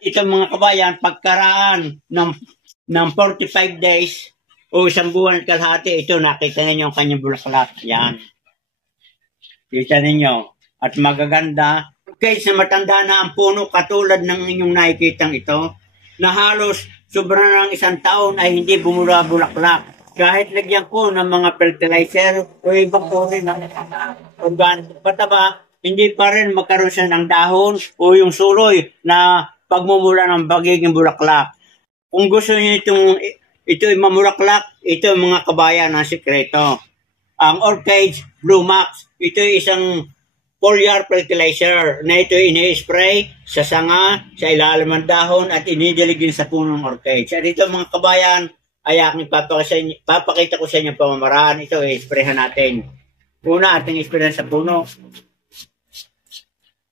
Ito mga kabayan, pagkaraan ng 45 days o isang buwan at kalahati, ito nakita ninyo ang kanyang bulaklak. Yan. Kita ninyo. At magaganda. Kahit na matanda na ang puno katulad ng inyong nakikitang ito, na halos sobra ng isang taon ay hindi bumula-bulaklak. Kahit lagyan ko ng mga fertilizer o iba po rin ng organic pataba, hindi pa rin magkaroon siya ng dahon o yung suloy na pagmumula ng bagiging bulaklak. Kung gusto niyo ito ay mamulaklak, ito ang mga kabayan ng sikreto. Ang Orchids Blue Max, ito ay isang foliar fertilizer na ito ini-spray sa sanga, sa ilalim ng dahon at inidiligin sa punong orchids. At ito mga kabayan, ay aking papakita ko sa inyo pamamaraan. Ito ay sprayhan natin. Una, ating isprayan sa puno.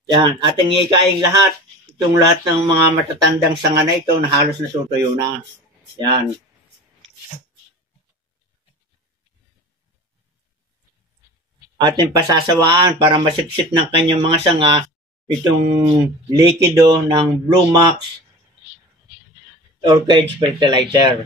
Yan, ating ikain lahat. Itong lahat ng mga matatandang sanga na ito na halos natutuyo na. Yan. Ating pasasawaan para masipsip ng kanyang mga sanga itong likido ng Blue Max Orchids Fertilizer.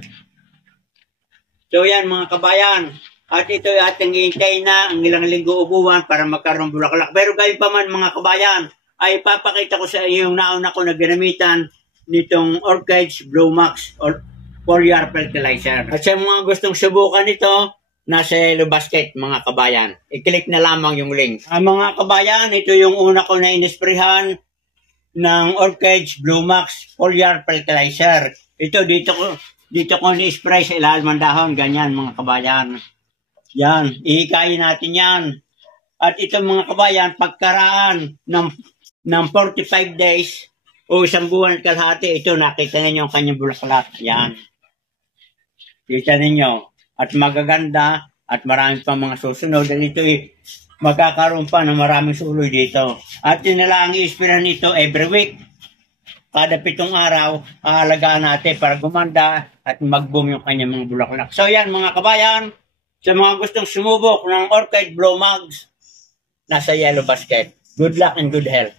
So yan mga kabayan, at ito ay ating hihintayin na ang ilang linggo o buwan para magkaroon bulaklak. Pero gayon pa man mga kabayan, ay papakita ko sa iyo yung nauna ko na ginamitan nitong Orchids Blue Max or foliar fertilizer. At sa mga gustong subukan ito, nasa yellow basket mga kabayan. I-click na lamang yung link. Mga kabayan, ito yung una ko na inisprehan ng Orchids Blue Max foliar fertilizer. Ito dito ko ni-spray sa ilalim ng dahon, ganyan mga kabayan. Yan, ihikayin natin yan. At ito mga kabayan, pagkaraan ng 45 days o isang buwan at kalahati, ito nakita ninyo ang kanyang bulaklak. Yan. Kita ninyo. At magaganda at marami pang mga susunod. At ito magkakaroon pa ng maraming suloy dito. At yun na lang ang i-sprayan nito every week. Kada 7 araw, aalagaan natin para gumanda at mag-boom yung kanyang mga bulaklak. So yan mga kabayan, sa mga gustong sumubok ng Orchid Blue Max, nasa yellow basket. Good luck and good health.